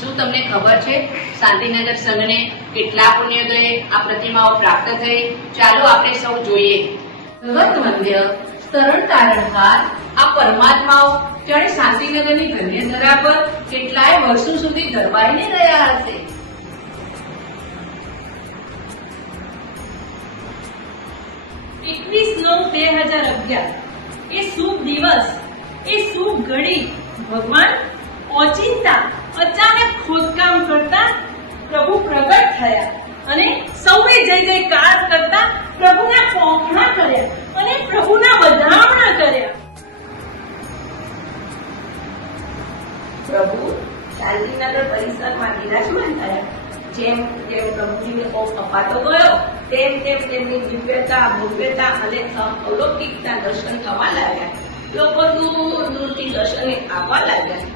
શું તમને ખબર છે શાંતિનગર સંઘને કેટલા પુણ્યોદયે આ પ્રતિમાઓ પ્રાપ્ત થઈ? ચાલો આપણે સૌ જોઈએ. ભગત વંદ્ય સરળ તારણહાર આ પરમાત્માઓ જાણે શાંતિનગરની ધન્ય ધરા પર કેટલાય વર્ષો સુધી દરબારીને રહ્યા હશે. એ શુભ દિવસ, એ શુભ ઘડી ભગવાન ઓચિંતા અચાનક ખોદકામ કરતા પ્રભુ પ્રગટ થયા અને સૌએ જય જયકાર કરતા પ્રભુના પોંખણા કર્યા અને પ્રભુના વધામણા કર્યા. પ્રભુ શાંતિનગર પરિસરમાં બિરાજમાન થયા. જેમ જેમ પ્રભુજીને ઓપ અપાતો ગયો તેમ તેમ તેમની દિવ્યતા, ભવ્યતા અને અલૌકિકતા દર્શન થવા લાગ્યા. લોકો દૂર દૂરથી દર્શને આવવા લાગ્યા.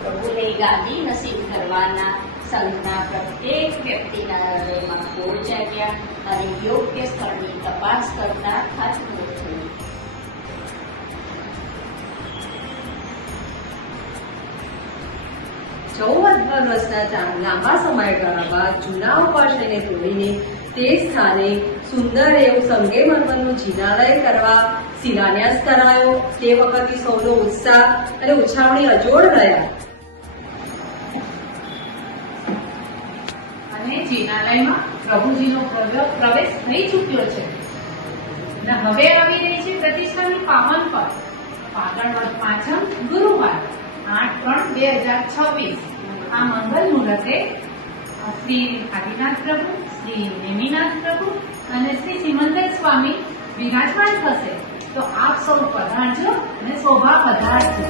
પ્રભુને ગાદી નસીબ કરવાના સંઘના પ્રત્યેક વ્યક્તિના હૃદયમાં ગોળ જાગ્યા અને યોગ્ય સ્થળની તપાસ કરતા ખાતમુહૂર્ત થયું. વર્ષના લાંબા સમયગાળા બાદ જૂના ઉપાશ્રયને તોડીને તે સ્થાને સુંદર એવું સંગેમરમરનું જિનાલય કરવા શિલાન્યાસ કરાયો. તે વખતે સૌનો ઉત્સાહ અને ઉછાવણી અજોડ રહ્યા. અને જિનાલયમાં પ્રભુજીનો પ્રવેશ થઈ ચૂક્યો છે અને હવે આવી રહી છે પ્રતિષ્ઠાની પાવન પર ફાગણ વદ પાંચમ ગુરુવાર 8/3/2026 આ મંગલ મુહૂર્તે શ્રી આદિનાથ પ્રભુ, શ્રી નેમિનાથ પ્રભુ અને શ્રી સિમંદર સ્વામી વિરાજમાન થશે. તો આપ સૌ પધારજો અને શોભા પધારજો.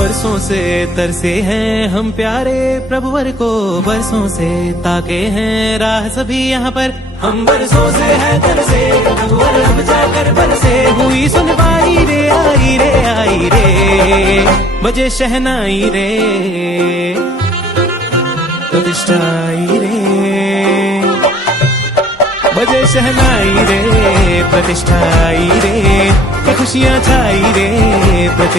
बरसों से तरसे हैं हम प्यारे प्रभुवर को, बरसों से ताके हैं राह सभी यहाँ पर. हम बरसों से हैं तरसे प्रभुवर, अब जाकर बरसे हुई सुनवाई रे, आई रे आई रे, बजे शहनाई रे, प्रतिष्ठा आई रे, बजे शहनाई रे, प्रतिष्ठा आई रे, खुशियाँ छाई रे, प्रतिष्ठा